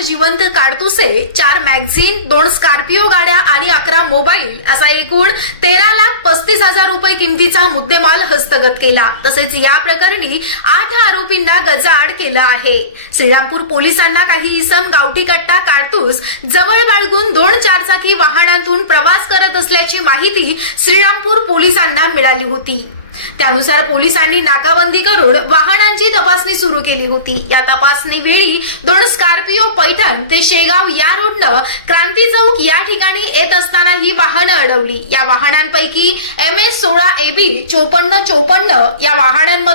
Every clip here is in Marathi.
जिवंत काडतुसे चार मॅगझिन दोन स्कॉर्पिओ गाड्या आणि अकरा मोबाईल असा एकूण तेरा लाख पस्तीस हजार रुपये किमतीचा मुद्देमाल हस्तगत केला. तसेच या प्रकरणी आठ आरोपींना गजाआड केलं आहे. श्रीरामपूर पोलिसांना काही इसम गावठी कट्टा काडतूस जवळ बाळगून दोन चारचाकी वाहनातून प्रवास करत असल्याची माहिती श्रीरामपूर पोलिसांना मिळाली होती. त्यानुसार पोलिसांनी नाकाबंदी करून वाहनांची तपासणी सुरू केली होती. या तपासणी वेळी दोन स्कॉर्पिओ पैठण ते शेगाव या रोडनं क्रांती चौक या ठिकाणी येत असताना ही वाहनं अडवली. या वाहनांपैकी एम एस सोळा ए बी चोपन्न चोपन्न या वाहनांमध्ये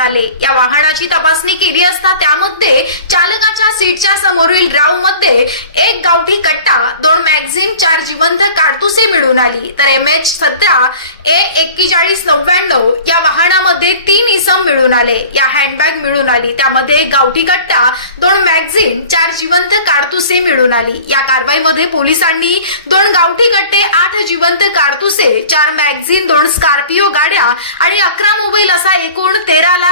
झाले या वाहनाची तपासणी केली असता त्यामध्ये चालकाच्या सीटच्या समोरील रावमध्ये एक गावठी कट्टा दोन मॅगझिन चार जिवंत काडतुसे मिळून आली. तर एम एच सतरा ए एक्केचाळीस नव्याण्णव या वाहनामध्ये तीन इसम मिळून आले. या हँडबॅग मिळून आली. त्यामध्ये एक गावठी कट्टा दोन मॅगझिन चार जिवंत काडतुसे मिळून आली. या कारवाईमध्ये पोलिसांनी दोन गावठी कट्टे आठ जिवंत काडतुसे चार मॅगझिन दोन स्कॉर्पिओ गाड्या आणि अकरा मोबाईल असा एकूण तेरा लाख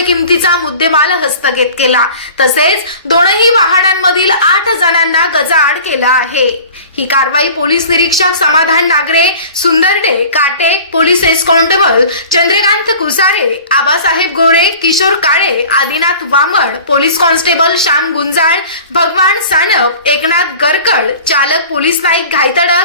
रुपये किमतीचा मुद्देमाल हस्तगत केला. तसेच दोनही वाहनांमधील आठ जणांना गजाआड केला आहे. ही कारवाई पोलीस निरीक्षक Samadhan Nagare Sundarde Kate police head constable Chandrakant Kusare Abasaheb Gore Kishor Kale Adinath Waman police constable Shyam Gunjal Bhagwan Sanap Eknath गरकड चालक पोलीस नाईक घायतडा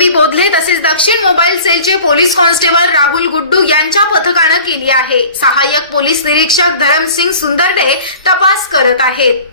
रवी बोधले तसेच दक्षिण मोबाईल सेलचे पोलीस कॉन्स्टेबल राहुल गुड्डू यांच्या पथकानं केली आहे. सहाय्यक पोलीस निरीक्षक धरमसिंग सुंदरडे तपास करत आहेत.